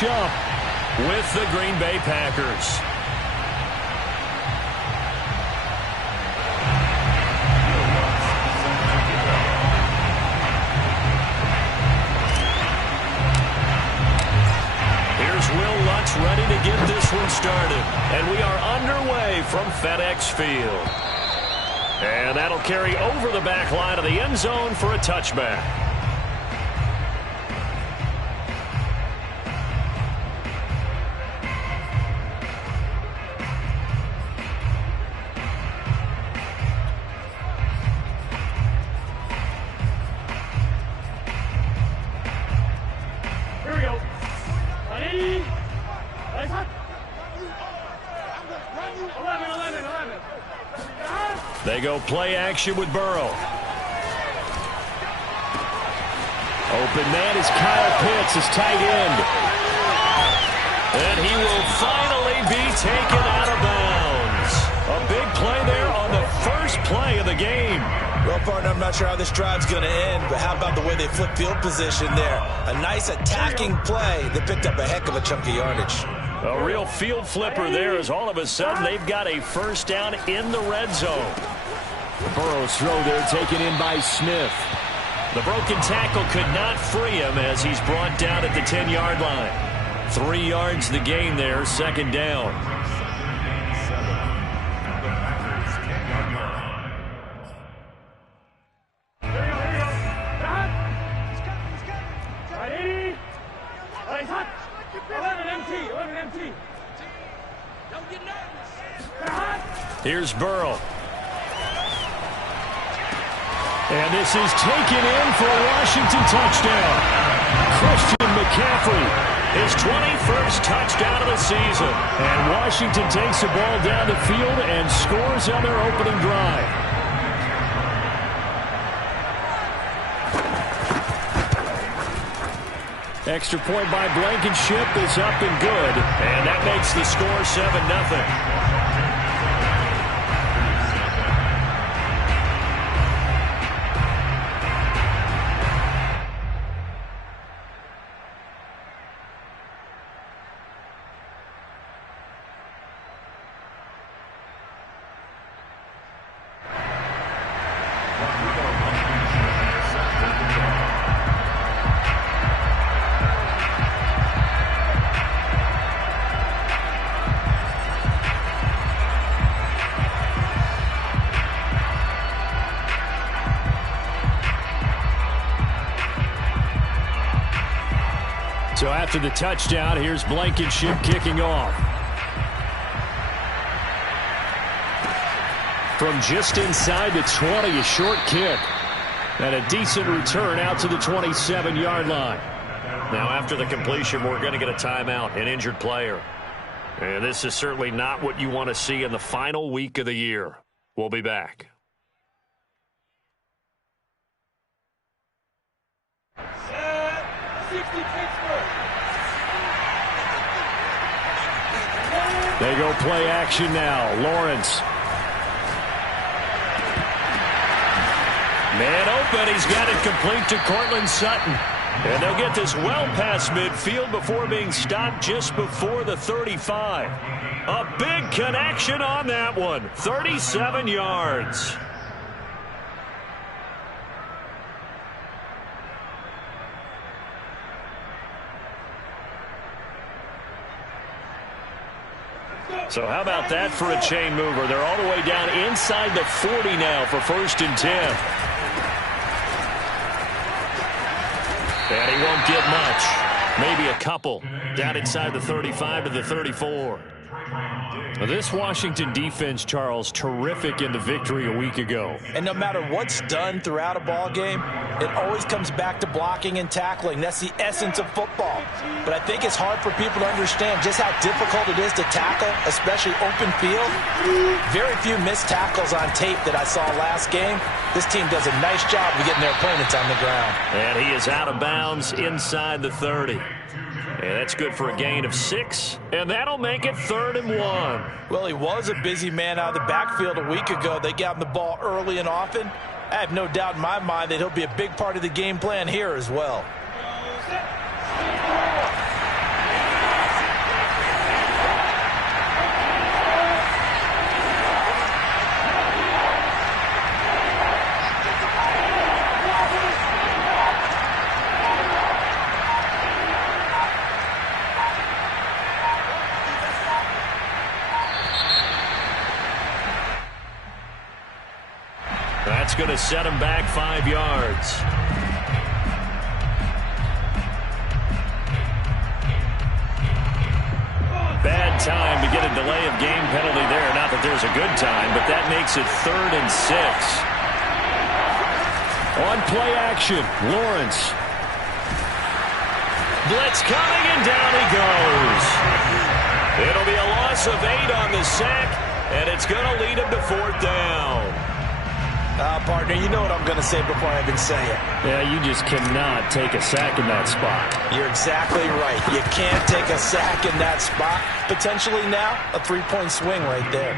match up with the Green Bay Packers. Ready to get this one started. And we are underway from FedEx Field. And that'll carry over the back line of the end zone for a touchback. Here we go. Ready? They go play action with Burrow. Open man is Kyle Pitts, his tight end. And he will finally be taken out of bounds. A big play there on the first play of the game. Well, partner, I'm not sure how this drive's going to end, but how about the way they flip field position there? A nice attacking play that picked up a heck of a chunk of yardage. A real field flipper there as all of a sudden they've got a first down in the red zone. Burrow's throw there taken in by Smith. The broken tackle could not free him as he's brought down at the 10-yard line. 3 yards the gain there, second down. Here's Burrow. And this is taken in for a Washington touchdown. Christian McCaffrey, his 21st touchdown of the season. And Washington takes the ball down the field and scores on their opening drive. Extra point by Blankenship is up and good. And that makes the score 7-0. So after the touchdown, here's Blankenship kicking off. From just inside the 20, a short kick. And a decent return out to the 27-yard line. Now after the completion, we're going to get a timeout, an injured player. And this is certainly not what you want to see in the final week of the year. We'll be back. They go play action now. Lawrence. Man open. He's got it complete to Cortland Sutton. And they'll get this well past midfield before being stopped just before the 35. A big connection on that one. 37 yards. So how about that for a chain mover? They're all the way down inside the 40 now for 1st and 10. And he won't get much. Maybe a couple. Down inside the 35 to the 34. This Washington defense, Charles, terrific in the victory a week ago. And no matter what's done throughout a ball game, it always comes back to blocking and tackling. That's the essence of football. But I think it's hard for people to understand just how difficult it is to tackle, especially open field. Very few missed tackles on tape that I saw last game. This team does a nice job of getting their opponents on the ground. And he is out of bounds inside the 30. And that's good for a gain of 6. And that'll make it 3rd and 1. Well, he was a busy man out of the backfield a week ago. They got him the ball early and often. I have no doubt in my mind that he'll be a big part of the game plan here as well. going to set him back 5 yards. Bad time to get a delay of game penalty there. Not that there's a good time, but that makes it 3rd and 6. On play action, Lawrence. Blitz coming, and down he goes. It'll be a loss of 8 on the sack, and it's going to lead him to 4th down. Partner, you know what I'm going to say before I even say it. Yeah, you just cannot take a sack in that spot. You're exactly right. You can't take a sack in that spot. Potentially now, a 3-point swing right there.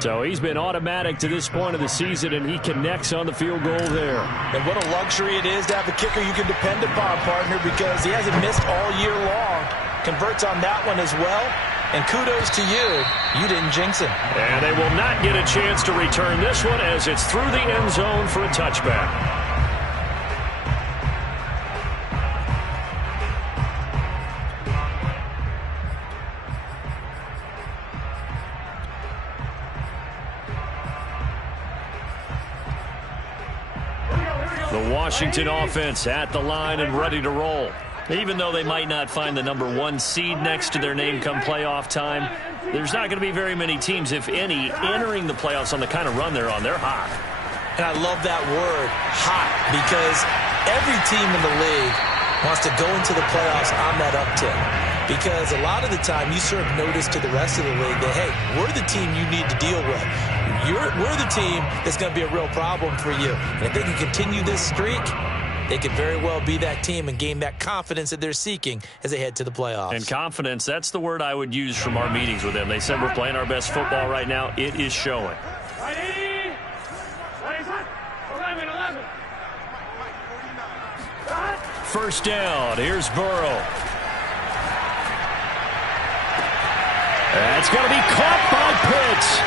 So he's been automatic to this point of the season, and he connects on the field goal there. And what a luxury it is to have a kicker you can depend upon, partner, because he hasn't missed all year long. Converts on that one as well. And kudos to you. You didn't jinx him. And they will not get a chance to return this one as it's through the end zone for a touchback. The Washington offense at the line and ready to roll. Even though they might not find the number 1 seed next to their name come playoff time, there's not going to be very many teams, if any, entering the playoffs on the kind of run they're on. They're hot. And I love that word, hot, because every team in the league wants to go into the playoffs on that uptick. Because a lot of the time you serve notice to the rest of the league that, hey, we're the team you need to deal with. We're the team that's going to be a real problem for you. And if they can continue this streak, they could very well be that team and gain that confidence that they're seeking as they head to the playoffs. And confidence, that's the word I would use from our meetings with them. They said we're playing our best football right now. It is showing. First down. Here's Burrow. That's going to be caught by Pitts.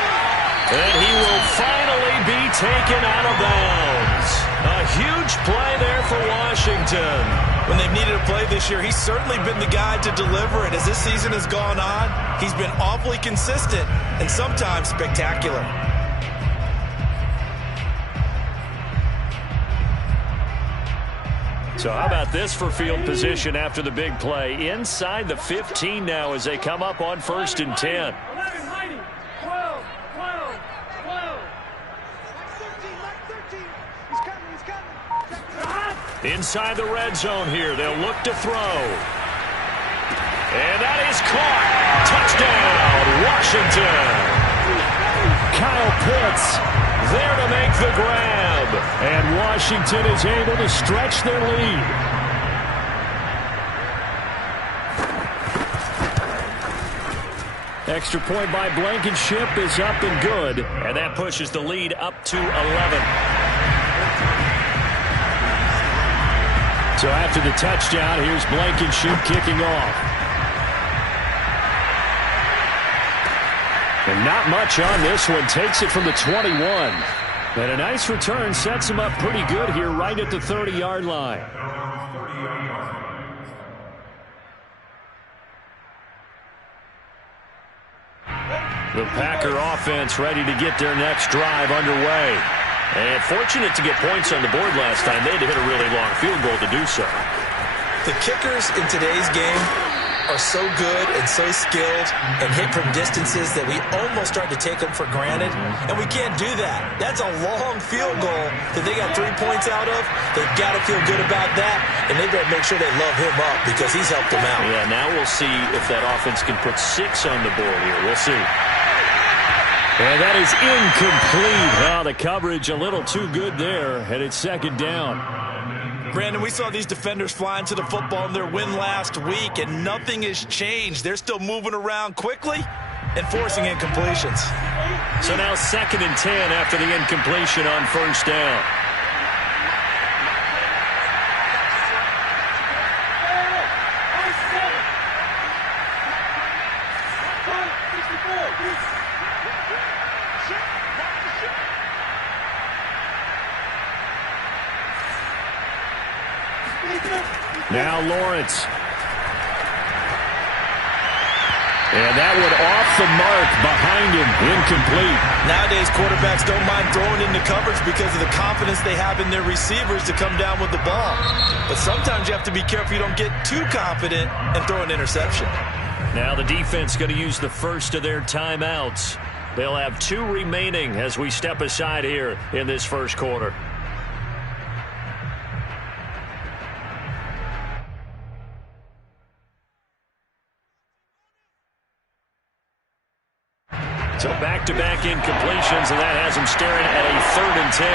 And he will finally be taken out of bounds. A huge play there for Washington. When they've needed a play this year, he's certainly been the guy to deliver it. As this season has gone on, he's been awfully consistent and sometimes spectacular. So how about this for field position after the big play? Inside the 15 now as they come up on 1st and 10. Inside the red zone here. They'll look to throw. And that is caught. Touchdown, Washington. Kyle Pitts There to make the grab. And Washington is able to stretch their lead. Extra point by Blankenship is up and good. And that pushes the lead up to 11. So after the touchdown, here's Blankenship kicking off. And not much on this one. Takes it from the 21. And a nice return sets him up pretty good here right at the 30-yard line. The Packer offense ready to get their next drive underway. And fortunate to get points on the board last time. They had to hit a really long field goal to do so. The kickers in today's game are so good and so skilled and hit from distances that we almost start to take them for granted. And we can't do that. That's a long field goal that they got 3 points out of. They've got to feel good about that. And they better make sure they love him up because he's helped them out. Yeah, now we'll see if that offense can put 6 on the board here. We'll see. And that is incomplete. Well, the coverage a little too good there, and it's 2nd down. Brandon, we saw these defenders flying to the football in their win last week, and nothing has changed. They're still moving around quickly and forcing incompletions. So now 2nd and 10 after the incompletion on 1st down. Now Lawrence. And that one off the mark behind him, incomplete. Nowadays, quarterbacks don't mind throwing into coverage because of the confidence they have in their receivers to come down with the ball. But sometimes you have to be careful you don't get too confident and throw an interception. Now the defense going to use the first of their timeouts. They'll have 2 remaining as we step aside here in this first quarter. So back-to-back incompletions, and that has him staring at a 3rd and 10.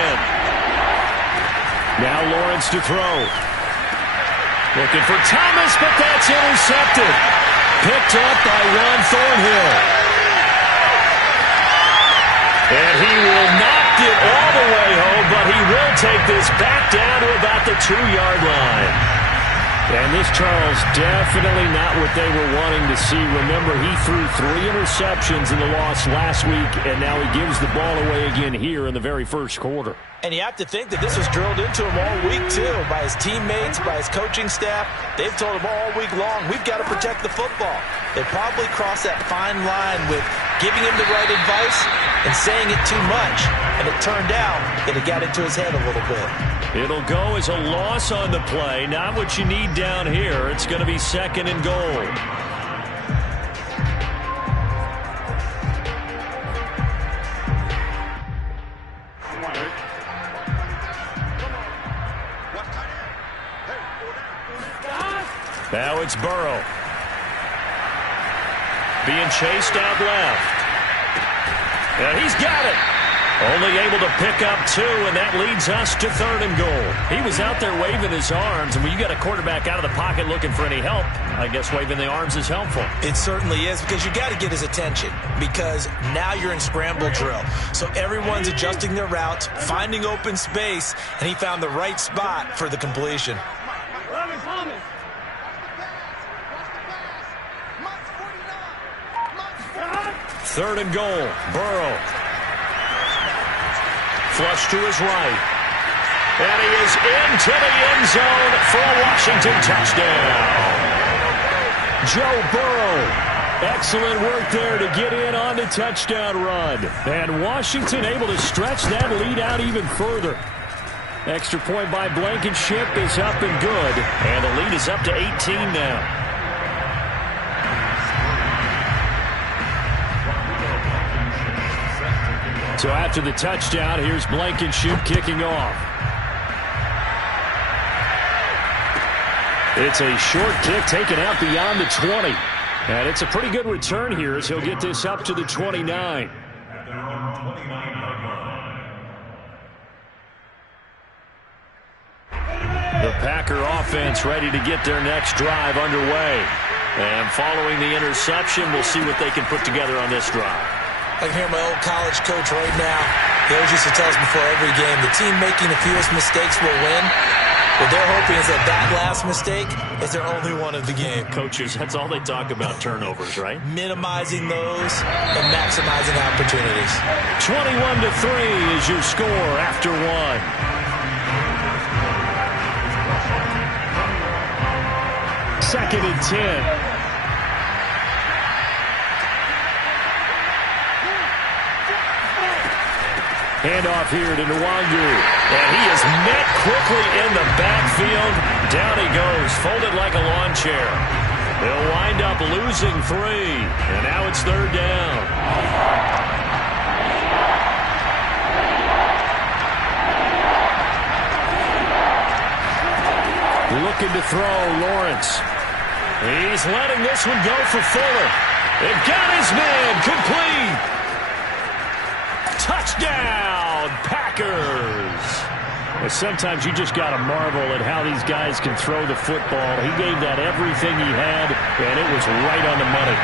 Now Lawrence to throw. Looking for Thomas, but that's intercepted. Picked up by Ron Thornhill. And he will not get all the way home, but he will take this back down to about the 2-yard line. And this, Charles, definitely not what they were wanting to see. Remember, he threw 3 interceptions in the loss last week, and now he gives the ball away again here in the very first quarter. And you have to think that this was drilled into him all week, too, by his teammates, by his coaching staff. They've told him all week long, we've got to protect the football. They probably crossed that fine line with giving him the right advice and saying it too much. And it turned out that it got into his head a little bit. It'll go as a loss on the play. Not what you need down here. It's going to be 2nd and goal. Now it's Burrow. Being chased out left. And he's got it. Only able to pick up 2, and that leads us to 3rd and goal. He was out there waving his arms, and when you got a quarterback out of the pocket looking for any help, I guess waving the arms is helpful. It certainly is, because you got to get his attention, because now you're in scramble drill. So everyone's adjusting their routes, finding open space, and he found the right spot for the completion. 3rd and goal. Burrow. Flush to his right. And he is into the end zone for a Washington touchdown. Joe Burrow. Excellent work there to get in on the touchdown run. And Washington able to stretch that lead out even further. Extra point by Blankenship is up and good. And the lead is up to 18 now. So after the touchdown, here's Blankenship kicking off. It's a short kick taken out beyond the 20. And it's a pretty good return here as he'll get this up to the 29. The Packer offense ready to get their next drive underway. And following the interception, we'll see what they can put together on this drive. I can hear my old college coach right now. He always used to tell us before every game, the team making the fewest mistakes will win. What they're hoping is that that last mistake is their only one of the game. Coaches, that's all they talk about, turnovers, right? Minimizing those and maximizing opportunities. 21-3 is your score after 1. 2nd and 10. Handoff here to Nwangu. And he is met quickly in the backfield. Down he goes, folded like a lawn chair. They'll wind up losing 3. And now it's 3rd down. Looking to throw, Lawrence. He's letting this one go for Fuller. It got his man complete. Touchdown, Packers. Sometimes you just got to marvel at how these guys can throw the football. He gave that everything he had, and it was right on the money.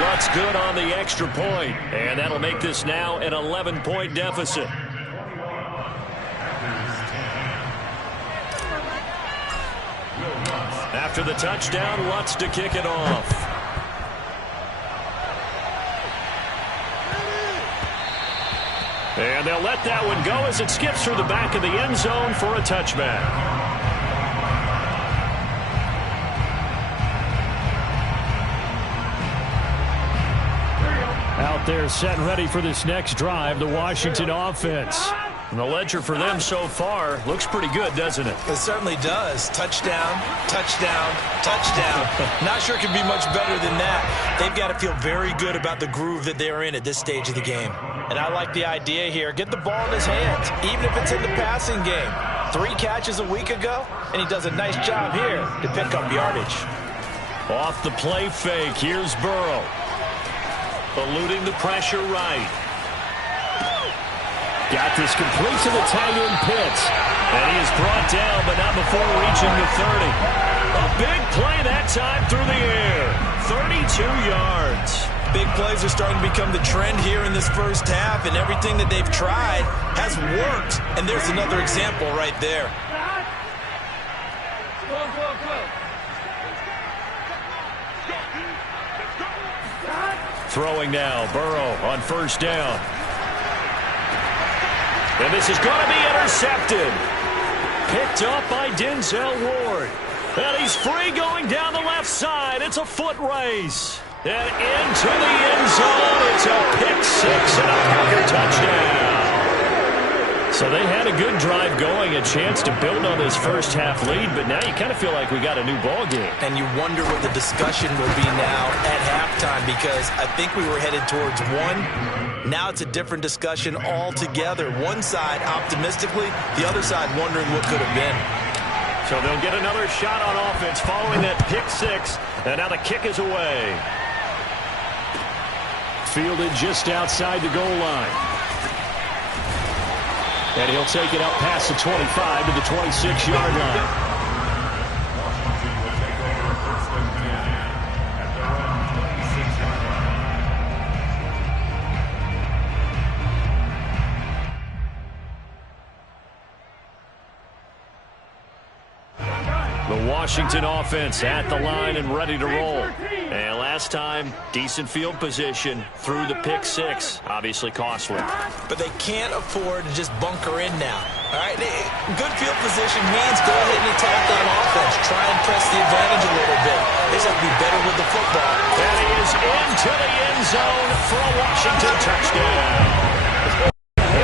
Lutz good on the extra point, and that'll make this now an 11-point deficit. After the touchdown, Lutz to kick it off. And they'll let that one go as it skips through the back of the end zone for a touchback. Out there set and ready for this next drive, the Washington offense. And the ledger for them so far looks pretty good, doesn't it? It certainly does. Touchdown, touchdown, touchdown. Not sure it can be much better than that. They've got to feel very good about the groove that they're in at this stage of the game. And I like the idea here. Get the ball in his hands, even if it's in the passing game. 3 catches a week ago, and he does a nice job here to pick up yardage. Off the play fake, here's Burrow. Eluding the pressure right. Got this complete to the tight end Pitts. And he is brought down, but not before reaching the 30. A big play that time through the air. 32 yards. Big plays are starting to become the trend here in this first half, and everything that they've tried has worked. And there's another example right there. Throwing now, Burrow on first down. And this is going to be intercepted. Picked up by Denzel Ward. And he's free going down the left side. It's a foot race. And into the end zone. It's a pick six and a Packer touchdown. So they had a good drive going, a chance to build on this first half lead, but now you kind of feel like we got a new ball game. And you wonder what the discussion will be now at halftime, because I think we were headed towards one. Now it's a different discussion altogether. One side optimistically, the other side wondering what could have been. So they'll get another shot on offense following that pick six, and now the kick is away. Fielded just outside the goal line. And he'll take it up past the 25 to the 26-yard line. The Washington offense at the line and ready to roll. And last time, decent field position through the pick six. Obviously costly. But they can't afford to just bunker in now. All right, good field position means go ahead and attack on offense. Try and press the advantage a little bit. They just have to be better with the football. And he is into the end zone for a Washington touchdown.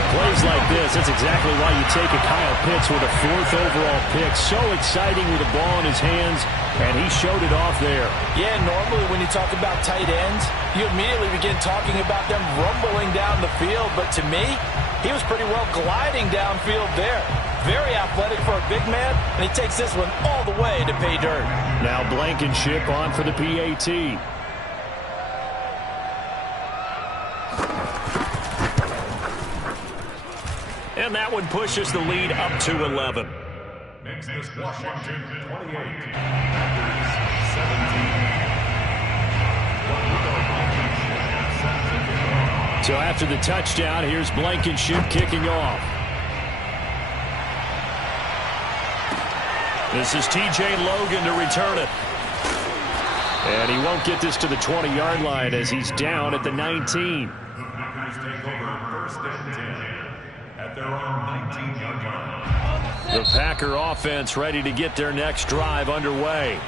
Plays like this, that's exactly why you take a Kyle Pitts with a 4th overall pick. So exciting with the ball in his hands, and he showed it off there. Yeah, normally when you talk about tight ends, you immediately begin talking about them rumbling down the field. But to me, he was pretty well gliding downfield there. Very athletic for a big man, and he takes this one all the way to pay dirt. Now Blankenship on for the PAT. And that one pushes the lead up to 11. Makes this Washington 28. 17. So after the touchdown, here's Blankenship kicking off. This is TJ Logan to return it. And he won't get this to the 20-yard line as he's down at the 19. The Packers take over 1st and 10 at their own 19-yard line. The Packer offense ready to get their next drive underway.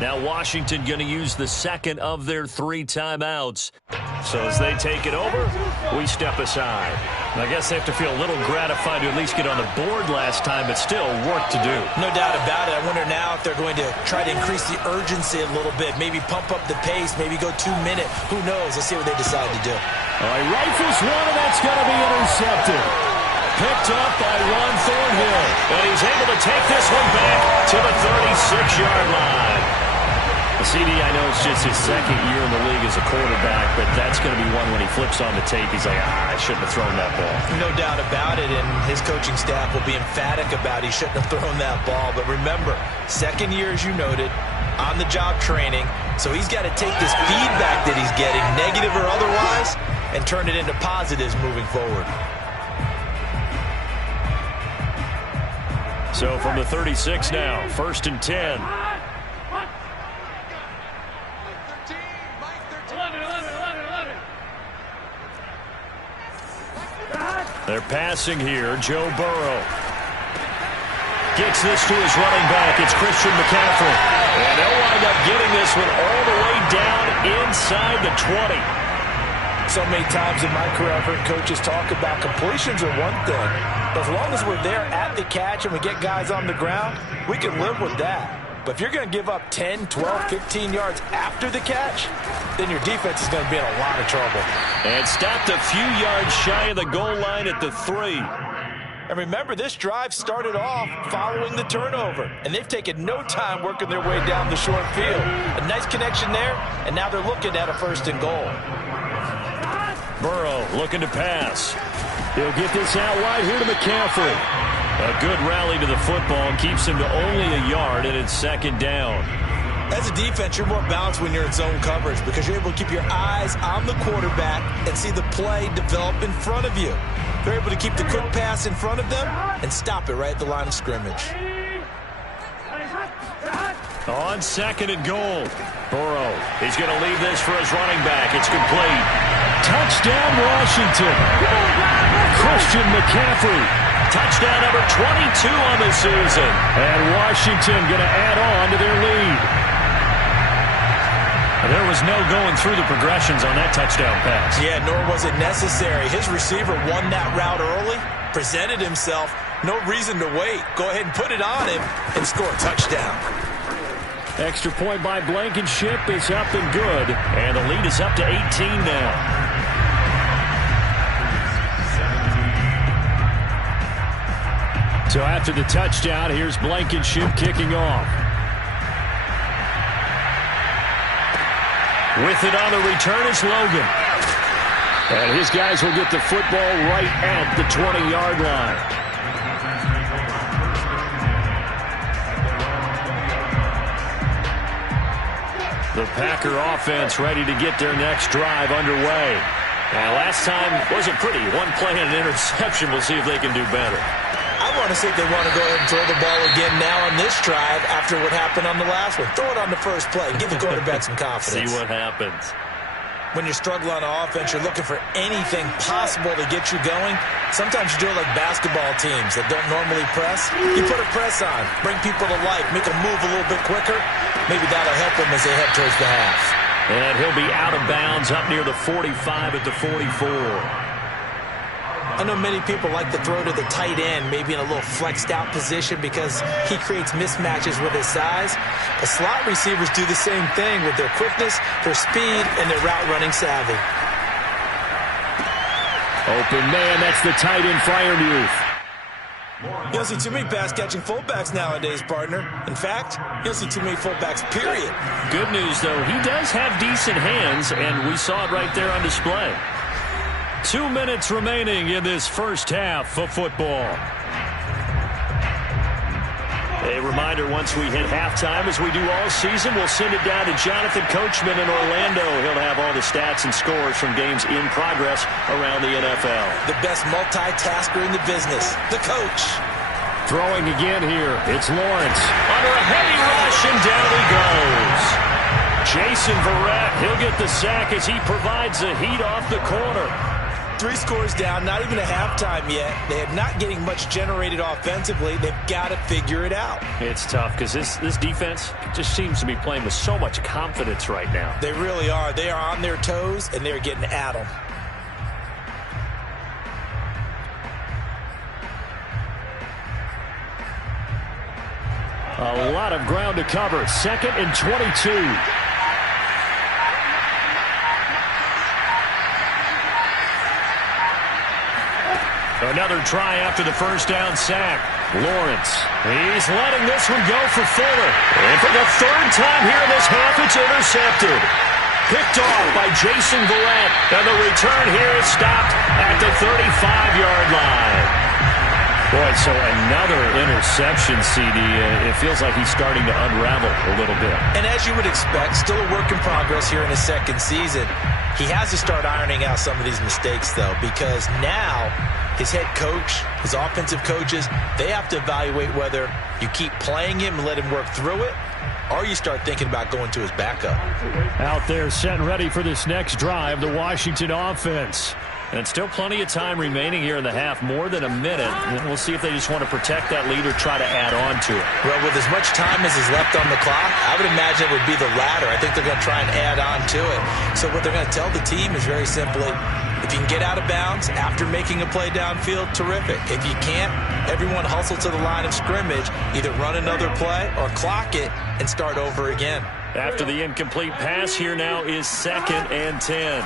Now Washington going to use the second of their 3 timeouts. So as they take it over, we step aside. I guess they have to feel a little gratified to at least get on the board last time, but still work to do. No doubt about it. I wonder now if they're going to try to increase the urgency a little bit, maybe pump up the pace, maybe go 2 minute. Who knows? Let's see what they decide to do. All right, rifles one, and that's going to be intercepted. Picked up by Ron Thornhill. And he's able to take this one back to the 36-yard line. CD, I know it's just his 2nd year in the league as a quarterback, but that's going to be one when he flips on the tape, he's like, I shouldn't have thrown that ball. No doubt about it, and his coaching staff will be emphatic about he shouldn't have thrown that ball. But remember, 2nd year, as you noted, on-the-job training, so he's got to take this feedback that he's getting, negative or otherwise, and turn it into positives moving forward. So from the 36 now, 1st and 10. They're passing here. Joe Burrow gets this to his running back. It's Christian McCaffrey. And they'll wind up getting this one all the way down inside the 20. So many times in my career, I've heard coaches talk about completions are one thing. But as long as we're there at the catch and we get guys on the ground, we can live with that. But if you're going to give up 10, 12, 15 yards after the catch, then your defense is going to be in a lot of trouble. And stopped a few yards shy of the goal line at the 3. And remember, this drive started off following the turnover. And they've taken no time working their way down the short field. A nice connection there, and now they're looking at a 1st and goal. Burrow looking to pass. He'll get this out wide here to McCaffrey. A good rally to the football keeps him to only a yard, and it's 2nd down. As a defense, you're more balanced when you're in zone coverage because you're able to keep your eyes on the quarterback and see the play develop in front of you. They're able to keep the quick pass in front of them and stop it right at the line of scrimmage. On 2nd and goal. Burrow, he's going to leave this for his running back. It's complete. Touchdown, Washington. Christian McCaffrey. Touchdown number 22 on the season. And Washington going to add on to their lead. There was no going through the progressions on that touchdown pass. Yeah, nor was it necessary. His receiver won that route early, presented himself. No reason to wait. Go ahead and put it on him and score a touchdown. Extra point by Blankenship is up and good. And the lead is up to 18 now. So after the touchdown, here's Blankenship kicking off. With it on the return is Logan. And his guys will get the football right at the 20-yard line. The Packer offense ready to get their next drive underway. And last time wasn't pretty. One play and an interception. We'll see if they can do better. I want to see if they want to go ahead and throw the ball again now on this drive after what happened on the last one. Throw it on the first play. Give the quarterback some confidence. See what happens. When you're struggling on offense, you're looking for anything possible to get you going. Sometimes you do it like basketball teams that don't normally press. You put a press on, bring people to life, make them move a little bit quicker. Maybe that'll help them as they head towards the half. And he'll be out of bounds up near the 45 at the 44. I know many people like to throw to the tight end, maybe in a little flexed out position because he creates mismatches with his size. The slot receivers do the same thing with their quickness, their speed, and their route running savvy. Open man, that's the tight end Freiermuth. You don't see too many pass-catching fullbacks nowadays, partner. In fact, you don't see too many fullbacks, period. Good news, though, he does have decent hands, and we saw it right there on display. 2 minutes remaining in this first half of football. A reminder, once we hit halftime, as we do all season, we'll send it down to Jonathan Coachman in Orlando. He'll have all the stats and scores from games in progress around the NFL. The best multitasker in the business, the coach. Throwing again here, it's Lawrence. Under a heavy rush, and down he goes. Jason Verrett, he'll get the sack as he provides the heat off the corner. 3 scores down, not even a halftime yet. They are not getting much generated offensively. They've got to figure it out. It's tough because this defense just seems to be playing with so much confidence right now. They really are. They are on their toes, and they're getting at them. A lot of ground to cover. 2nd and 22. Another try after the first down sack. Lawrence, he's letting this one go for Fuller. And for the 3rd time here in this half, it's intercepted. Picked off by Jason Verrett. And the return here is stopped at the 35-yard line. Boy, so another interception, CD. It feels like he's starting to unravel a little bit. And as you would expect, still a work in progress here in his 2nd season. He has to start ironing out some of these mistakes, though, because now his head coach, his offensive coaches, they have to evaluate whether you keep playing him and let him work through it, or you start thinking about going to his backup. Out there set and ready for this next drive, the Washington offense. And still plenty of time remaining here in the half, more than a minute. And we'll see if they just want to protect that lead or try to add on to it. Well, with as much time as is left on the clock, I would imagine it would be the latter. I think they're going to try and add on to it. So what they're going to tell the team is very simply, if you can get out of bounds after making a play downfield, terrific. If you can't, everyone hustle to the line of scrimmage, either run another play or clock it and start over again. After the incomplete pass, here now is 2nd and 10.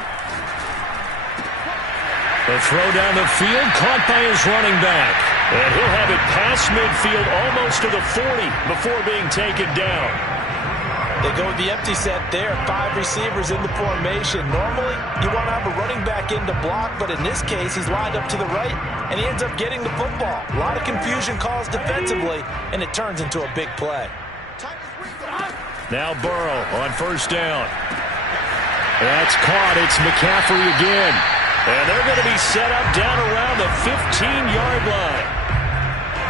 The throw down the field, caught by his running back. And he'll have it past midfield, almost to the 40, before being taken down. They go with the empty set there, 5 receivers in the formation. Normally, you want to have a running back in to block, but in this case, he's lined up to the right, and he ends up getting the football. A lot of confusion calls defensively, and it turns into a big play. Now Burrow on 1st down. That's caught. It's McCaffrey again. And they're going to be set up down around the 15-yard line.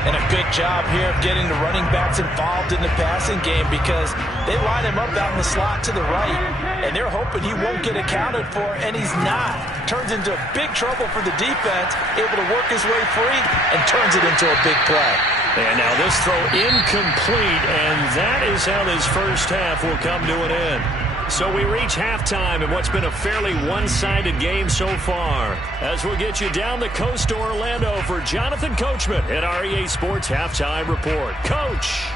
And a good job here of getting the running backs involved in the passing game, because they line him up out in the slot to the right, and they're hoping he won't get accounted for, and he's not. Turns into big trouble for the defense, able to work his way free, and turns it into a big play. And now this throw incomplete, and that is how this first half will come to an end. So we reach halftime in what's been a fairly one-sided game so far, as we'll get you down the coast to Orlando for Jonathan Coachman at our EA Sports Halftime Report. Coach!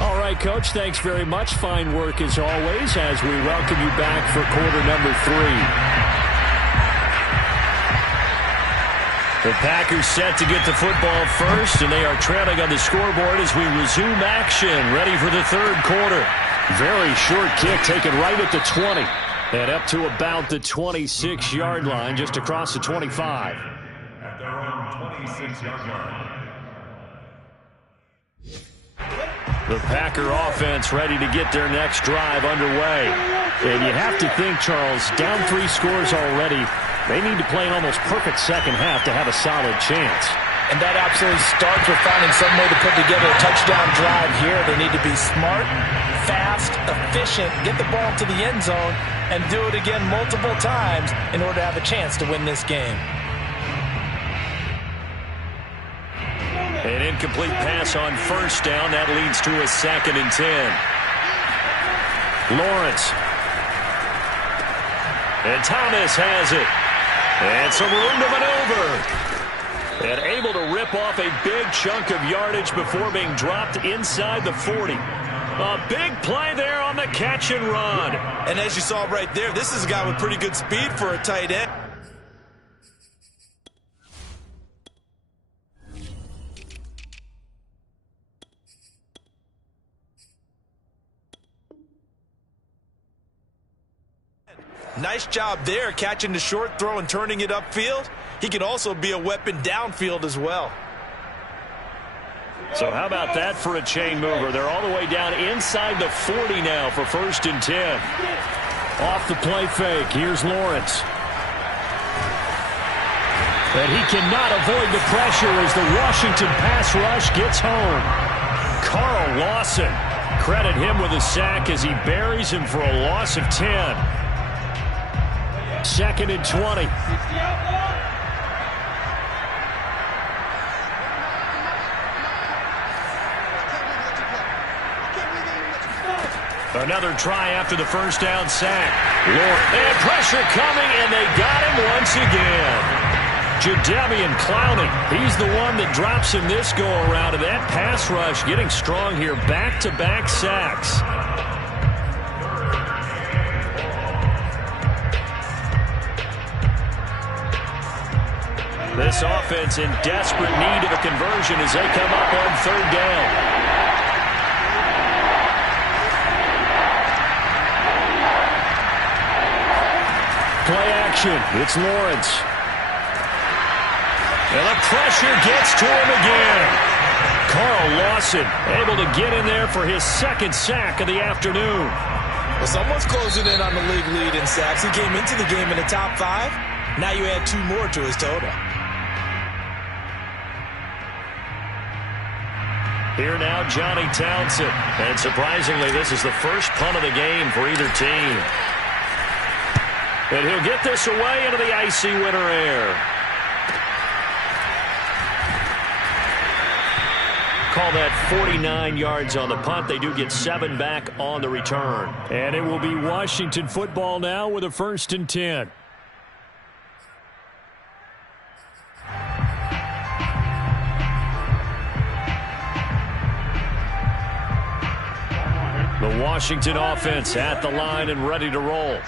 All right, Coach, thanks very much. Fine work as always as we welcome you back for quarter number 3. The Packers set to get the football first, and they are trailing on the scoreboard as we resume action, ready for the 3rd quarter. Very short kick taken right at the 20. And up to about the 26-yard line, just across the 25. At their own 26-yard line. The Packer offense ready to get their next drive underway. And you have to think, Charles, down 3 scores already. They need to play an almost perfect second half to have a solid chance. And that absolutely starts with finding some way to put together a touchdown drive here. They need to be smart, fast, efficient, get the ball to the end zone, and do it again multiple times in order to have a chance to win this game. An incomplete pass on 1st down. That leads to a 2nd and 10. Lawrence. And Thomas has it. And some room to maneuver. And able to rip off a big chunk of yardage before being dropped inside the 40. A big play there on the catch and run. And as you saw right there, this is a guy with pretty good speed for a tight end. Nice job there, catching the short throw and turning it upfield. He can also be a weapon downfield as well. So how about that for a chain mover? They're all the way down inside the 40 now for 1st and 10. Off the play fake, here's Lawrence. And he cannot avoid the pressure as the Washington pass rush gets home. Carl Lawson, credit him with a sack as he buries him for a loss of 10. 2nd and 20. Another try after the 1st down sack. And pressure coming, and they got him once again. Jadeveon Clowney, he's the one that drops him this go-around, and that pass rush getting strong here. Back-to-back sacks. This offense in desperate need of a conversion as they come up on 3rd down. Play action. It's Lawrence. And the pressure gets to him again. Carl Lawson able to get in there for his 2nd sack of the afternoon. Well, someone's closing in on the league lead in sacks. He came into the game in the top 5. Now you add 2 more to his total. Here now, Johnny Townsend. And surprisingly, this is the first punt of the game for either team. And he'll get this away into the icy winter air. Call that 49 yards on the punt. They do get 7 back on the return. And it will be Washington football now with a 1st and 10. The Washington offense at the line and ready to roll.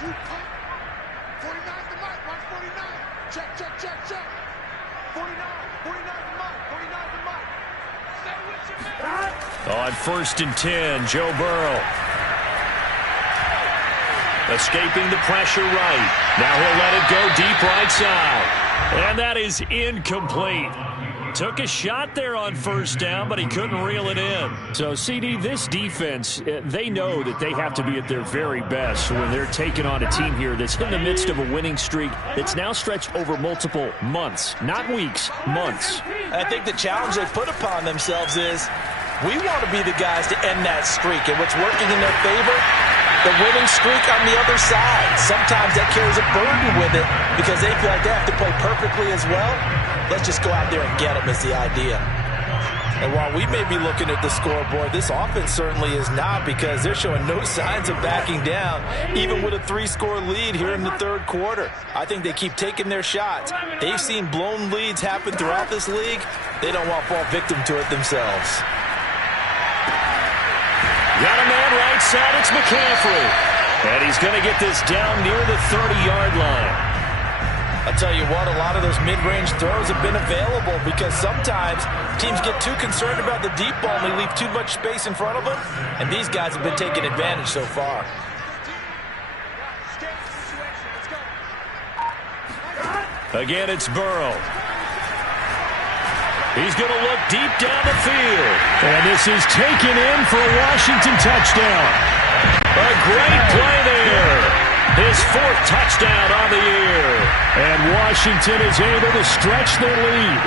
On 1st and 10, Joe Burrow. Escaping the pressure right. Now he'll let it go deep right side. And that is incomplete. Took a shot there on 1st down, but he couldn't reel it in. So, CD, this defense, they know that they have to be at their very best when they're taking on a team here that's in the midst of a winning streak that's now stretched over multiple months, not weeks, months. I think the challenge they put upon themselves is we want to be the guys to end that streak. And what's working in their favor? The winning streak on the other side. Sometimes that carries a burden with it because they feel like they have to play perfectly as well. Let's just go out there and get them is the idea. And while we may be looking at the scoreboard, this offense certainly is not, because they're showing no signs of backing down, even with a 3-score lead here in the 3rd quarter. I think they keep taking their shots. They've seen blown leads happen throughout this league. They don't want to fall victim to it themselves. Got a man right side. It's McCaffrey. And he's going to get this down near the 30-yard line. I'll tell you what, a lot of those mid-range throws have been available because sometimes teams get too concerned about the deep ball and they leave too much space in front of them, and these guys have been taking advantage so far. Again, it's Burrow. He's going to look deep down the field. And this is taken in for a Washington touchdown. A great play there. His 4th touchdown on the year. And Washington is able to stretch their lead.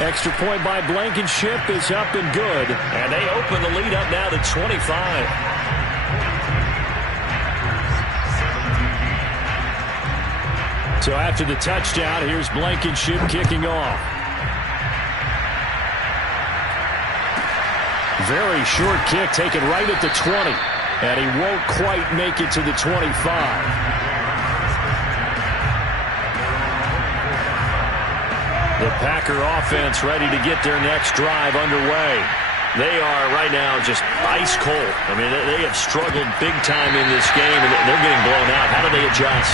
Extra point by Blankenship is up and good. And they open the lead up now to 25. So after the touchdown, here's Blankenship kicking off. Very short kick taken right at the 20. And he won't quite make it to the 25. The Packer offense ready to get their next drive underway. They are right now just ice cold. I mean, they have struggled big time in this game, and they're getting blown out. How do they adjust?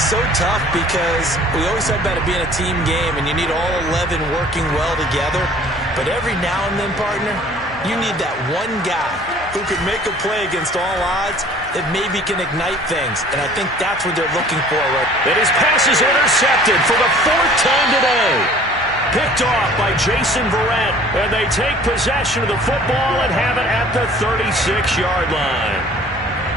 So tough because we always talk about it being a team game, and you need all 11 working well together. But every now and then, partner, you need that one guy who can make a play against all odds that maybe can ignite things. And I think that's what they're looking for right now. And his pass is intercepted for the 4th time today. Picked off by Jason Verrett. And they take possession of the football and have it at the 36-yard line.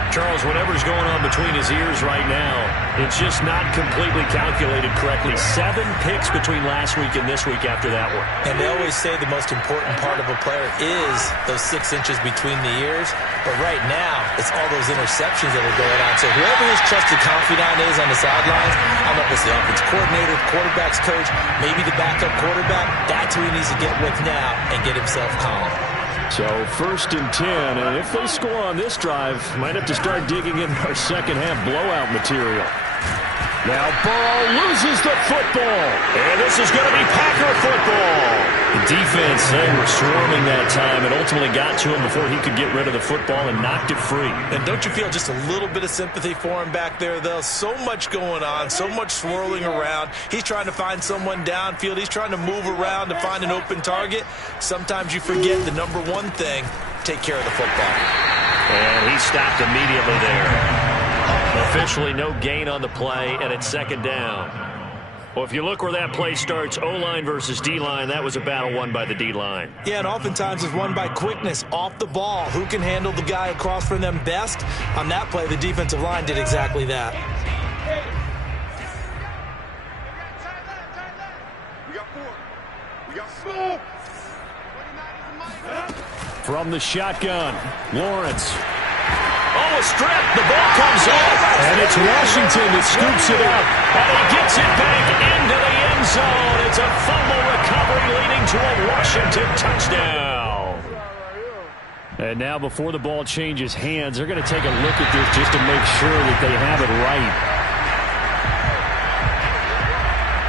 Charles, whatever's going on between his ears right now, it's just not completely calculated correctly. 7 picks between last week and this week after that one. And they always say the most important part of a player is those 6 inches between the ears. But right now, it's all those interceptions that are going on. So whoever his trusted confidant is on the sidelines, I don't know if it's the offense coordinator, the quarterback's coach, maybe the backup quarterback, that's who he needs to get with now and get himself calm. So 1st and 10, and if they score on this drive, might have to start digging in our second-half blowout material. Now Burrow loses the football. And this is going to be Packer football. The defense, they were swarming that time and ultimately got to him before he could get rid of the football and knocked it free. And don't you feel just a little bit of sympathy for him back there, though? So much going on, so much swirling around. He's trying to find someone downfield. He's trying to move around to find an open target. Sometimes you forget the number one thing, take care of the football. And he stopped immediately there. Officially no gain on the play, and it's 2nd down. Well, if you look where that play starts, O-line versus D-line, that was a battle won by the D-line. Yeah, and oftentimes it's won by quickness off the ball. Who can handle the guy across from them best? On that play, the defensive line did exactly that. From the shotgun, Lawrence. Oh, a strip. The ball comes off. And it's Washington that scoops it up. And he gets it back into the end zone. It's a fumble recovery leading to a Washington touchdown. And now before the ball changes hands, they're going to take a look at this just to make sure that they have it right.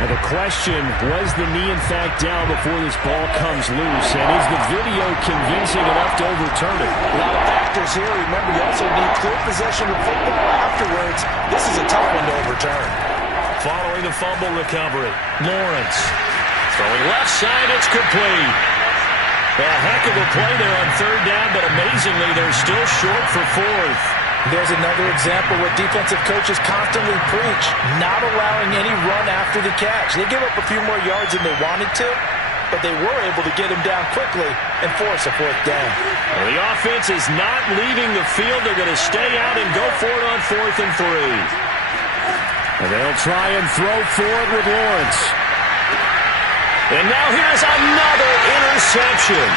And the question, was the knee in fact down before this ball comes loose? And is the video convincing enough to overturn it? A lot of factors here. Remember, you also need clear possession of football afterwards. This is a tough one to overturn. Following the fumble recovery, Lawrence. Throwing left side, it's complete. A heck of a play there on third down, but amazingly, they're still short for fourth. There's another example where defensive coaches constantly preach, not allowing any run after the catch. They give up a few more yards than they wanted to, but they were able to get him down quickly and force a fourth down. Well, the offense is not leaving the field. They're going to stay out and go for it on 4th and 3. And they'll try and throw for it with Lawrence. And now here's another interception.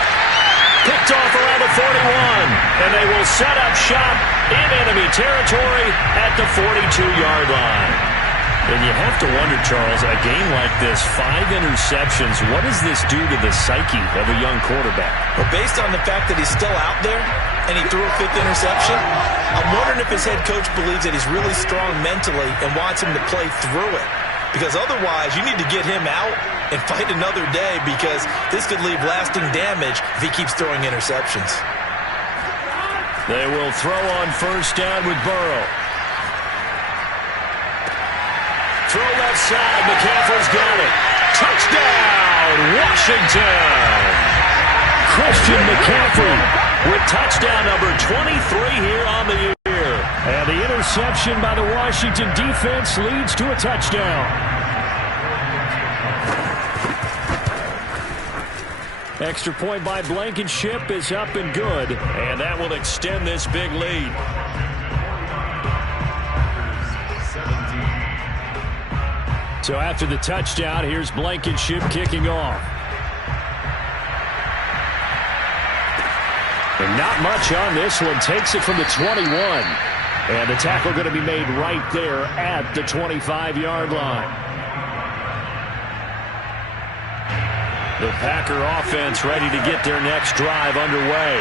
Picked off around the 41. And they will set up shop in enemy territory at the 42-yard line. And you have to wonder, Charles, a game like this, 5 interceptions, what does this do to the psyche of a young quarterback? Well, based on the fact that he's still out there and he threw a 5th interception, I'm wondering if his head coach believes that he's really strong mentally and wants him to play through it. Because otherwise, you need to get him out and fight another day, because this could leave lasting damage if he keeps throwing interceptions. They will throw on first down with Burrow. Throw left side. McCaffrey's got it. Touchdown, Washington. Christian McCaffrey with touchdown number 23 here on the year. And the interception by the Washington defense leads to a touchdown. Extra point by Blankenship is up and good. And that will extend this big lead. So after the touchdown, here's Blankenship kicking off. And not much on this one. Takes it from the 21. And the tackle going to be made right there at the 25-yard line. The Packer offense ready to get their next drive underway.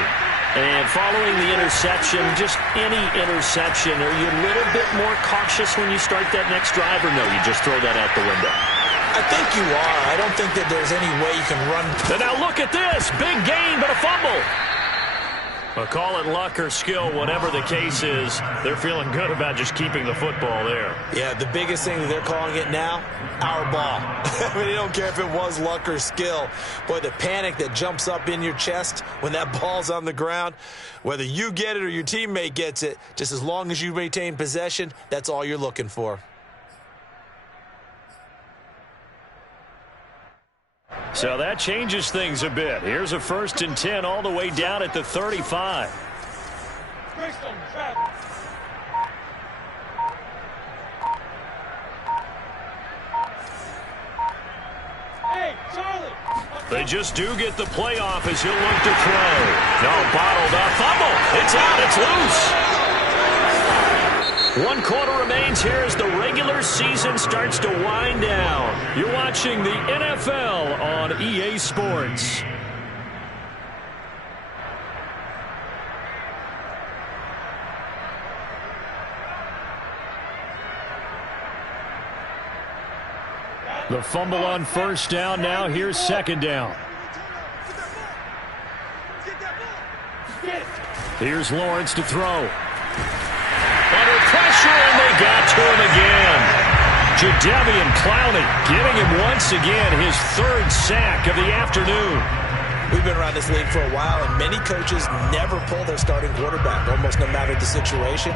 And following the interception, just any interception, are you a little bit more cautious when you start that next drive, or no, you just throw that out the window? I think you are. I don't think that there's any way you can run. And now look at this. Big gain, but a fumble. Well, call it luck or skill, whatever the case is, they're feeling good about just keeping the football there. Yeah, the biggest thing that they're calling it now, our ball. I mean, they don't care if it was luck or skill. Boy, the panic that jumps up in your chest when that ball's on the ground, whether you get it or your teammate gets it, just as long as you retain possession, that's all you're looking for. So that changes things a bit. Here's a 1st and 10 all the way down at the 35. Hey, Charlie. They just do get the playoff as he'll look to throw. No, bottled up. Fumble. It's out. It's loose. 1 quarter remains here as the regular season starts to wind down. You're watching the NFL on EA Sports. The fumble on first down. Now here's 2nd down. Here's Lawrence to throw. Under pressure, and they got to him again. Jadeveon Clowney getting him once again his 3rd sack of the afternoon. We've been around this league for a while, and many coaches never pull their starting quarterback, almost no matter the situation.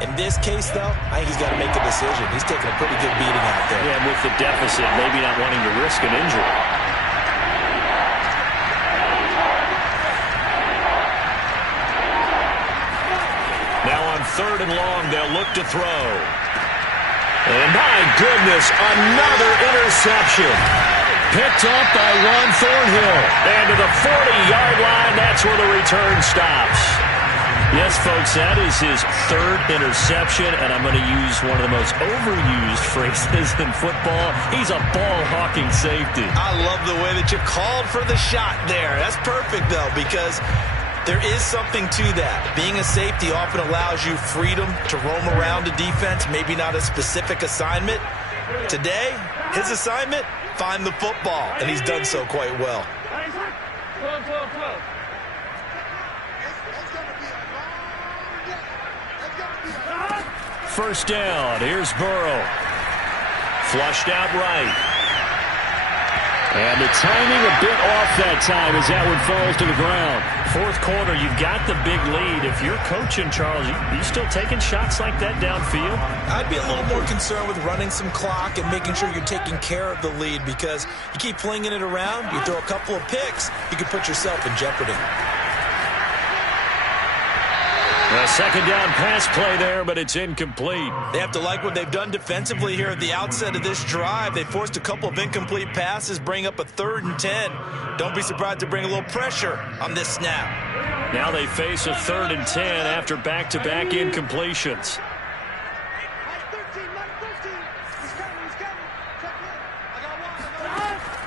In this case, though, I think he's got to make a decision. He's taking a pretty good beating out there. Yeah, and with the deficit, maybe not wanting to risk an injury. Now on 3rd and long, they'll look to throw. And my goodness, another interception. picked off by Juan Thornhill. And to the 40-yard line, that's where the return stops. Yes, folks, that is his third interception, and I'm going to use one of the most overused phrases in football. He's a ball-hawking safety. I love the way that you called for the shot there. That's perfect, though, because there is something to that. Being a safety often allows you freedom to roam around the defense, maybe not a specific assignment. Today, his assignment, find the football, and he's done so quite well. First down, here's Burrow. Flushed out right. And the timing a bit off that time as that one falls to the ground. Fourth quarter, you've got the big lead. If you're coaching, Charles, you still taking shots like that downfield? I'd be a little more concerned with running some clock and making sure you're taking care of the lead, because you keep flinging it around, you throw a couple of picks, you can put yourself in jeopardy. A second down pass play there, but it's incomplete. They have to like what they've done defensively here at the outset of this drive. They forced a couple of incomplete passes, bring up a 3rd and 10. Don't be surprised to bring a little pressure on this snap. Now they face a 3rd and 10 after back-to-back incompletions.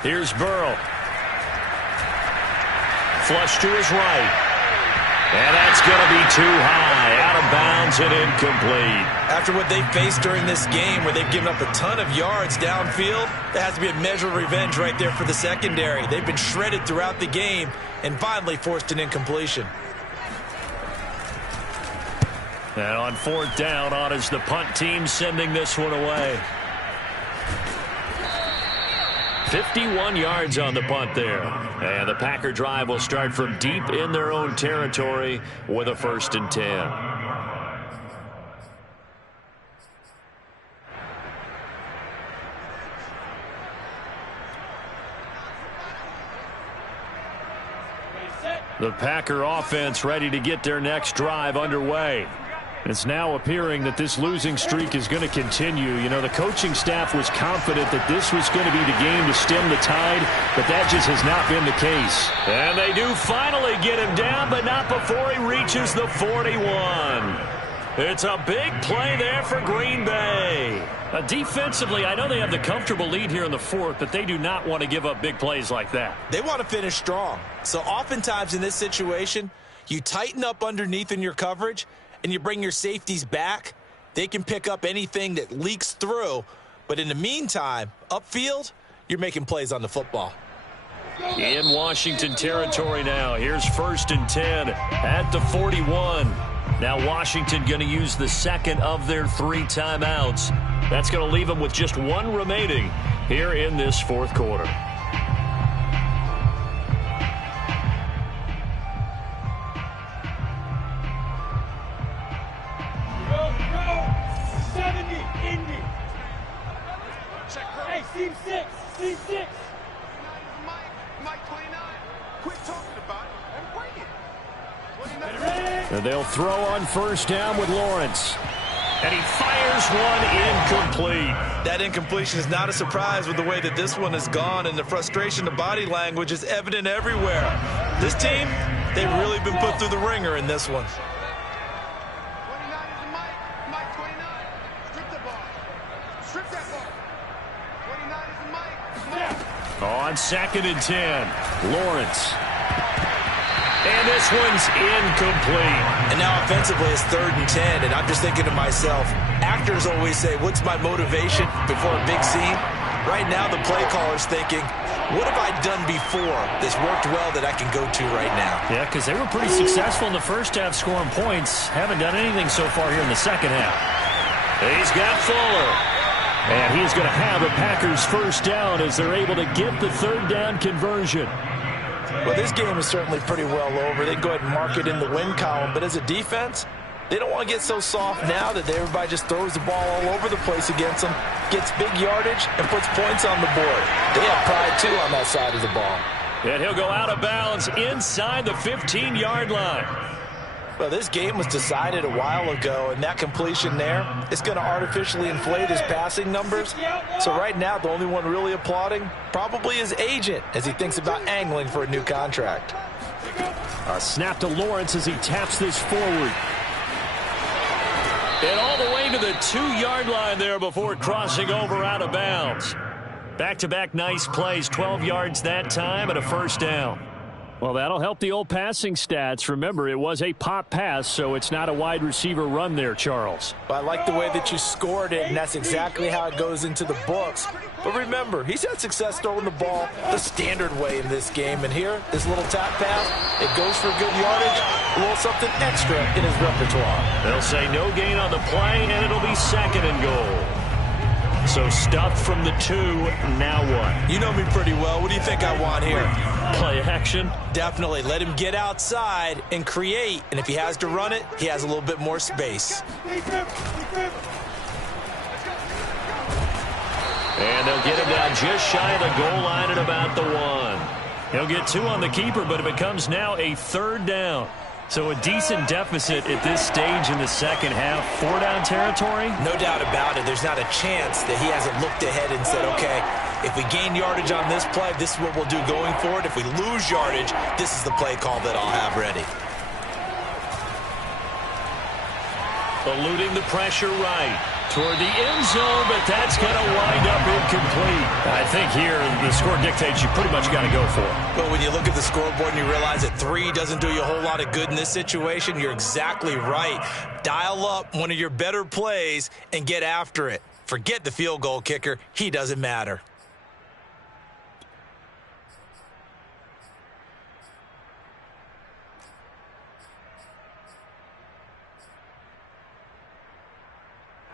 Here's Burrow. Flush to his right. And that's going to be too high, out of bounds and incomplete. After what they faced during this game, where they've given up a ton of yards downfield, there has to be a measure of revenge right there for the secondary. They've been shredded throughout the game and finally forced an incompletion. And on 4th down, on is the punt team sending this one away. 51 yards on the punt there. And the Packer drive will start from deep in their own territory with a 1st and 10. The Packer offense ready to get their next drive underway. It's now appearing that this losing streak is going to continue. You know, the coaching staff was confident that this was going to be the game to stem the tide, but that just has not been the case. And they do finally get him down, but not before he reaches the 41. It's a big play there for Green Bay. Defensively, I know they have the comfortable lead here in the 4th, but they do not want to give up big plays like that. They want to finish strong. So oftentimes in this situation, you tighten up underneath in your coverage, and you bring your safeties back. They can pick up anything that leaks through. But in the meantime, upfield, you're making plays on the football. In Washington territory now. Here's 1st and 10 at the 41. Now Washington going to use the second of their 3 timeouts. That's going to leave them with just 1 remaining here in this 4th quarter. And they'll throw on 1st down with Lawrence. And he fires one incomplete. That incompletion is not a surprise with the way that this one has gone, and the frustration, the body language is evident everywhere. This team, they've really been put through the ringer in this one. 29 is the Mike 29. Strip the ball. Strip that ball. 29 is the Mike. On 2nd and 10, Lawrence. And this one's incomplete. And now offensively it's 3rd and 10, and I'm just thinking to myself, actors always say, what's my motivation before a big scene? Right now the play caller's thinking, what have I done before that's worked well that I can go to right now? Yeah, because they were pretty successful in the first half scoring points. Haven't done anything so far here in the second half. He's got Fuller. And he's going to have a Packers 1st down as they're able to get the 3rd down conversion. Well, this game is certainly pretty well over. They can go ahead and mark it in the win column. But as a defense, they don't want to get so soft now that everybody just throws the ball all over the place against them, gets big yardage, and puts points on the board. They have pride, too, on that side of the ball. And he'll go out of bounds inside the 15-yard line. Well, this game was decided a while ago, and that completion there is going to artificially inflate his passing numbers. So right now, the only one really applauding probably his agent as he thinks about angling for a new contract. A snap to Lawrence as he taps this forward. And all the way to the 2-yard line there before crossing over out of bounds. Back-to-back nice plays, 12 yards that time and a first down. Well, that'll help the old passing stats. Remember, it was a pop pass, so it's not a wide receiver run there, Charles. Well, I like the way that you scored it, and that's exactly how it goes into the books. But remember, he's had success throwing the ball the standard way in this game. And here, this little tap pass, it goes for good yardage, a little something extra in his repertoire. They'll say no gain on the play, and it'll be second and goal. So stuffed from the 2, now what? You know me pretty well. What do you think I want here? Play action? Definitely. Let him get outside and create. And if he has to run it, he has a little bit more space. And they'll get him down just shy of the goal line at about the 1. He'll get 2 on the keeper, but it becomes now a 3rd down. So a decent deficit at this stage in the second half. 4-down territory? No doubt about it. There's not a chance that he hasn't looked ahead and said, okay, if we gain yardage on this play, this is what we'll do going forward. If we lose yardage, this is the play call that I'll have ready. Eluding the pressure right toward the end zone, but that's going to wind up incomplete. I think here the score dictates you pretty much got to go for it. But when you look at the scoreboard and you realize that 3 doesn't do you a whole lot of good in this situation, you're exactly right. Dial up one of your better plays and get after it. Forget the field goal kicker. He doesn't matter.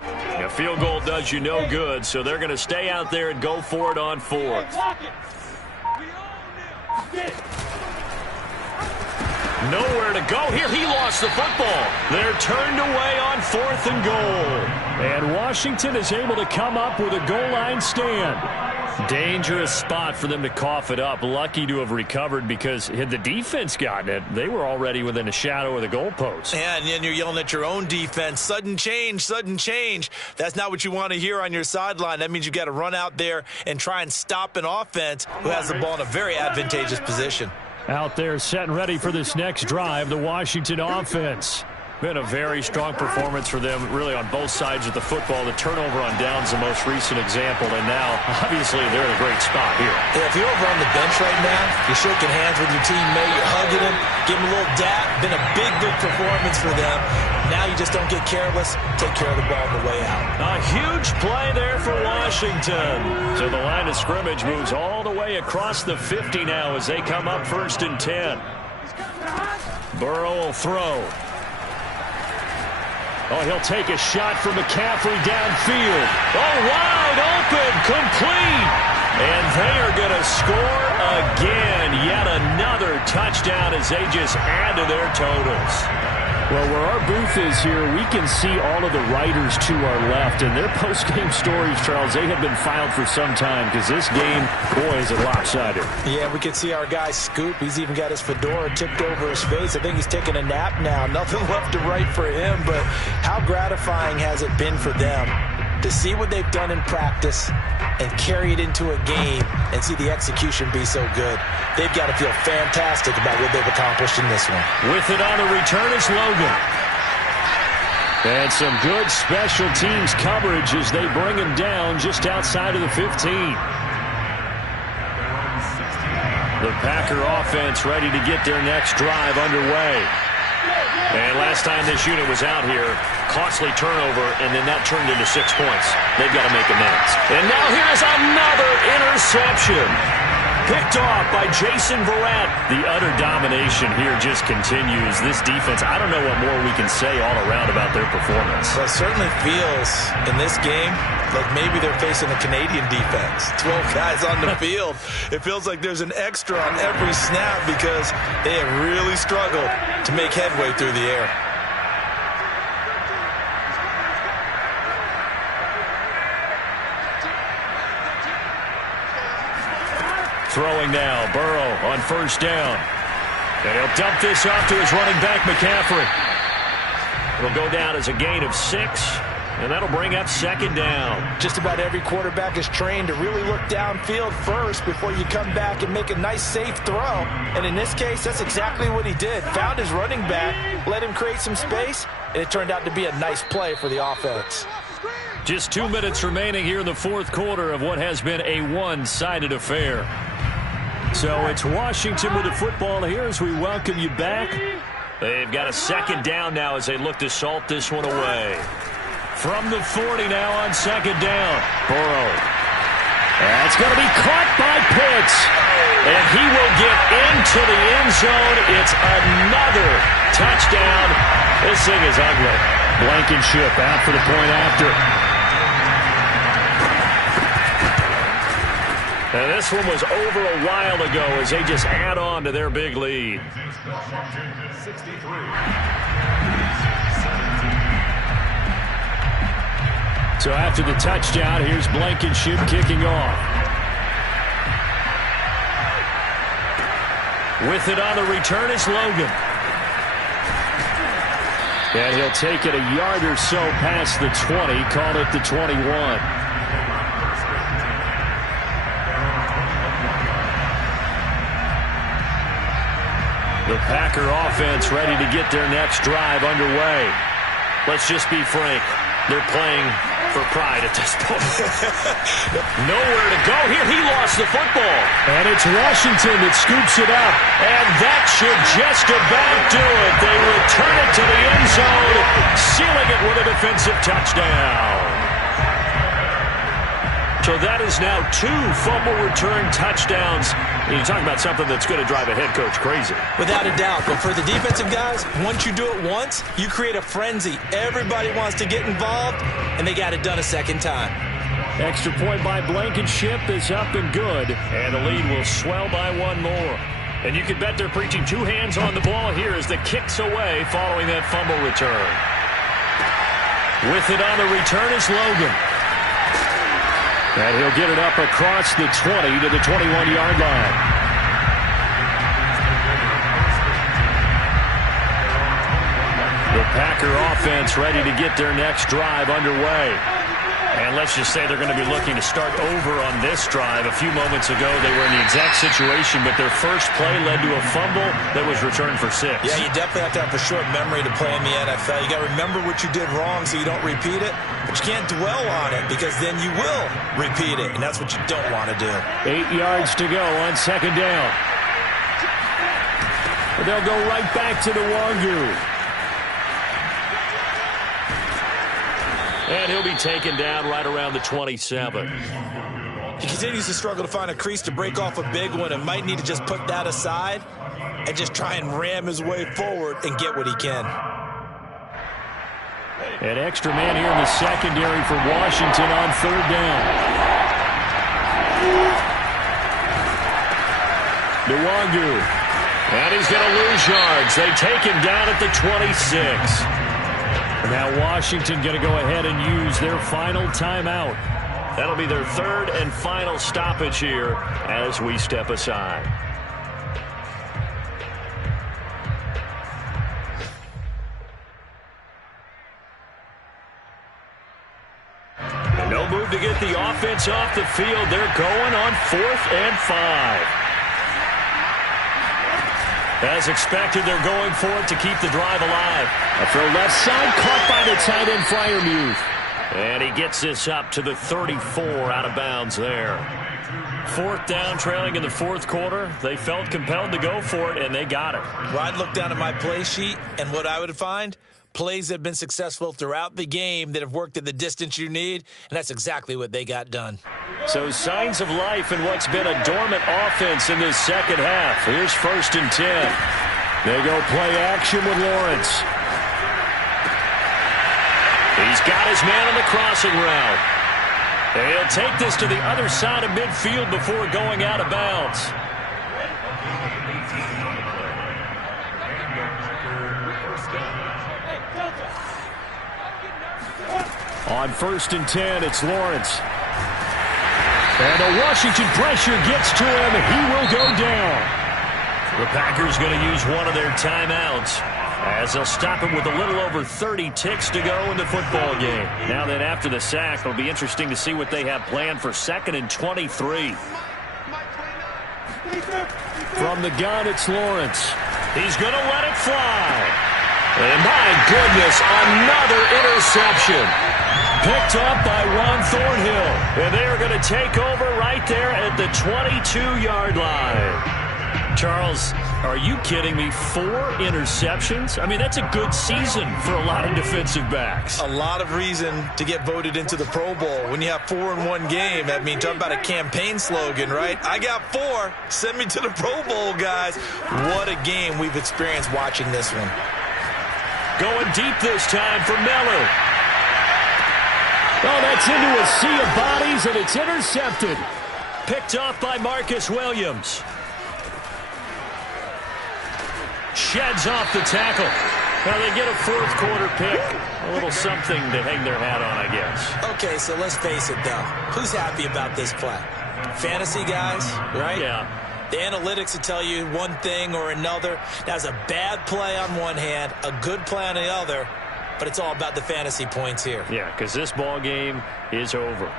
A field goal does you no good, so they're going to stay out there and go for it on 4th. Nowhere to go here. He lost the football. They're turned away on 4th and goal. And Washington is able to come up with a goal line stand. Dangerous spot for them to cough it up. Lucky to have recovered because had the defense gotten it, they were already within a shadow of the goalpost. Yeah, and then you're yelling at your own defense. Sudden change, sudden change. That's not what you want to hear on your sideline. That means you got to run out there and try and stop an offense who has the ball in a very advantageous position. Out there set and ready for this next drive, the Washington offense. Been a very strong performance for them, really, on both sides of the football. The turnover on downs the most recent example, and now, obviously, they're in a great spot here. Yeah, if you're over on the bench right now, you're shaking hands with your teammate, you're hugging him, give him a little dap. Been a big, big performance for them. Now you just don't get careless. Take care of the ball on the way out. A huge play there for Washington. So the line of scrimmage moves all the way across the 50 now as they come up 1st and 10. Burrow will throw. Oh, he'll take a shot from McCaffrey downfield. Oh, wide open, complete. And they are going to score again. Yet another touchdown as they just add to their totals. Well, where our booth is here, we can see all of the writers to our left. And their post-game stories, Charles, they have been filed for some time because this game, boy, is it lopsided. Yeah, we can see our guy Scoop. He's even got his fedora tipped over his face. I think he's taking a nap now. Nothing left to write for him, but how gratifying has it been for them to see what they've done in practice and carry it into a game and see the execution be so good. They've got to feel fantastic about what they've accomplished in this one. With it on the return is Logan. And some good special teams coverage as they bring him down just outside of the 15. The Packer offense ready to get their next drive underway. And last time this unit was out here, costly turnover, and then that turned into 6 points. They've got to make amends. And now here's another interception. Picked off by Jason Verrett. The utter domination here just continues. This defense, I don't know what more we can say all around about their performance. Well, it certainly feels in this game like maybe they're facing a Canadian defense. 12 guys on the field. It feels like there's an extra on every snap because they have really struggled to make headway through the air. Throwing now, Burrow on 1st down. And he'll dump this off to his running back, McCaffrey. It'll go down as a gain of 6, and that'll bring up second down. Just about every quarterback is trained to really look downfield first before you come back and make a nice, safe throw. And in this case, that's exactly what he did. Found his running back, let him create some space, and it turned out to be a nice play for the offense. Just 2 minutes remaining here in the fourth quarter of what has been a one-sided affair. So it's Washington with the football here as we welcome you back. They've got a second down now as they look to salt this one away. From the 40 now on second down. Burrow. That's going to be caught by Pitts. And he will get into the end zone. It's another touchdown. This thing is ugly. Blankenship out for the point after. And this one was over a while ago as they just add on to their big lead. So after the touchdown, here's Blankenship kicking off. With it on the return is Logan. And he'll take it a yard or so past the 20, call it the 21. The Packer offense ready to get their next drive underway. Let's just be frank. They're playing for pride at this point. Nowhere to go here. He lost the football. And it's Washington that scoops it up. And that should just about do it. They return it to the end zone, sealing it with a defensive touchdown. So that is now 2 fumble return touchdowns. You talk about something that's going to drive a head coach crazy. Without a doubt. But for the defensive guys, once you do it once, you create a frenzy. Everybody wants to get involved, and they got it done a second time. Extra point by Blankenship is up and good. And the lead will swell by 1 more. And you can bet they're preaching 2 hands on the ball here as the kick's away following that fumble return. With it on the return is Logan. And he'll get it up across the 20 to the 21-yard line. The Packer offense ready to get their next drive underway. And let's just say they're going to be looking to start over on this drive. A few moments ago, they were in the exact situation, but their first play led to a fumble that was returned for 6. Yeah, you definitely have to have a short memory to play in the NFL. You got to remember what you did wrong so you don't repeat it, but you can't dwell on it because then you will repeat it, and that's what you don't want to do. 8 yards to go on second down. But they'll go right back to the Wagyu. And he'll be taken down right around the 27. He continues to struggle to find a crease to break off a big one and might need to just put that aside and just try and ram his way forward and get what he can. An extra man here in the secondary for Washington on third down. Nwangwu. And he's going to lose yards. They take him down at the 26. Now Washington going to go ahead and use their final timeout. That'll be their third and final stoppage here as we step aside. And no move to get the offense off the field. They're going on 4th and 5. As expected, they're going for it to keep the drive alive. A throw left side, caught by the tight end, Freiermuth. And he gets this up to the 34, out of bounds there. 4th down, trailing in the fourth quarter. They felt compelled to go for it, and they got it. Well, I'd look down at my play sheet, and what I would find, plays that have been successful throughout the game that have worked at the distance you need, and that's exactly what they got done. So signs of life in what's been a dormant offense in this second half. Here's 1st and 10. They go play action with Lawrence. He's got his man on the crossing route. And he'll take this to the other side of midfield before going out of bounds. On 1st and 10, it's Lawrence. And the Washington pressure gets to him. He will go down. The Packers going to use one of their timeouts as they'll stop it with a little over 30 ticks to go in the football game. Now then, after the sack, it'll be interesting to see what they have planned for 2nd and 23. From the gun, it's Lawrence. He's going to let it fly. And my goodness, another interception. Picked up by Juan Thornhill. And they are going to take over right there at the 22-yard line. Charles, are you kidding me? 4 interceptions? I mean, that's a good season for a lot of defensive backs. A lot of reason to get voted into the Pro Bowl. When you have 4 in one game, I mean, talk about a campaign slogan, right? I got 4. Send me to the Pro Bowl, guys. What a game we've experienced watching this one. Going deep this time for Miller. Oh, that's into a sea of bodies, and it's intercepted. Picked off by Marcus Williams. Sheds off the tackle. Well, they get a 4th quarter pick. A little something to hang their hat on, I guess. Okay, so let's face it, though. Who's happy about this play? Fantasy guys, right? Yeah. The analytics will tell you one thing or another. That's a bad play on one hand, a good play on the other, but it's all about the fantasy points here. Yeah, because this ball game is over.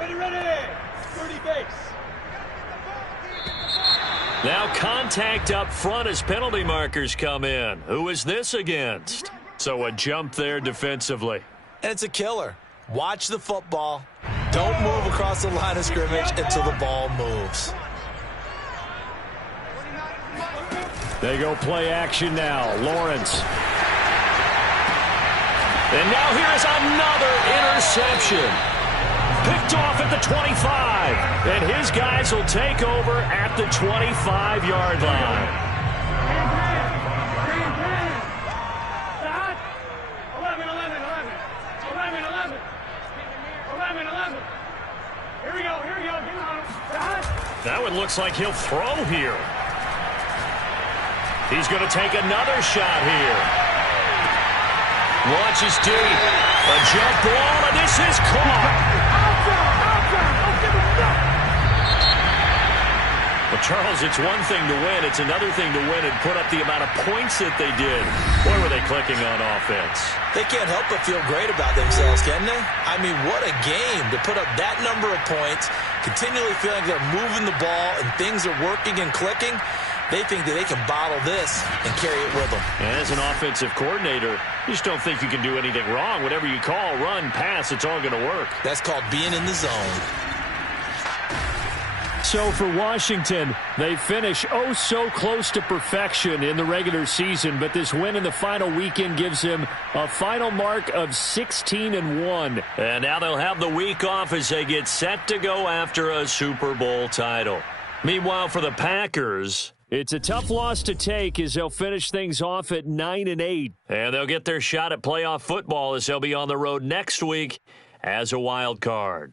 Ready. 30 base. Now contact up front as penalty markers come in. Who is this against? So a jump there defensively. And it's a killer. Watch the football. Don't move across the line of scrimmage until the ball moves. They go play action now. Lawrence. And now here is another interception. Picked off at the 25. And his guys will take over at the 25-yard line. 11. Here we go. That one looks like he'll throw here. He's going to take another shot here. Launches deep. A jump ball, and this is caught. Well, Charles, it's one thing to win. It's another thing to win and put up the amount of points that they did. Boy, were they clicking on offense. They can't help but feel great about themselves, can they? I mean, what a game to put up that number of points, continually feeling they're moving the ball and things are working and clicking. They think that they can bottle this and carry it with them. And as an offensive coordinator, you just don't think you can do anything wrong. Whatever you call, run, pass, it's all going to work. That's called being in the zone. So for Washington, they finish oh so close to perfection in the regular season, but this win in the final weekend gives them a final mark of 16-1. And now they'll have the week off as they get set to go after a Super Bowl title. Meanwhile, for the Packers, it's a tough loss to take as they'll finish things off at 9-8. And they'll get their shot at playoff football as they'll be on the road next week as a wild card.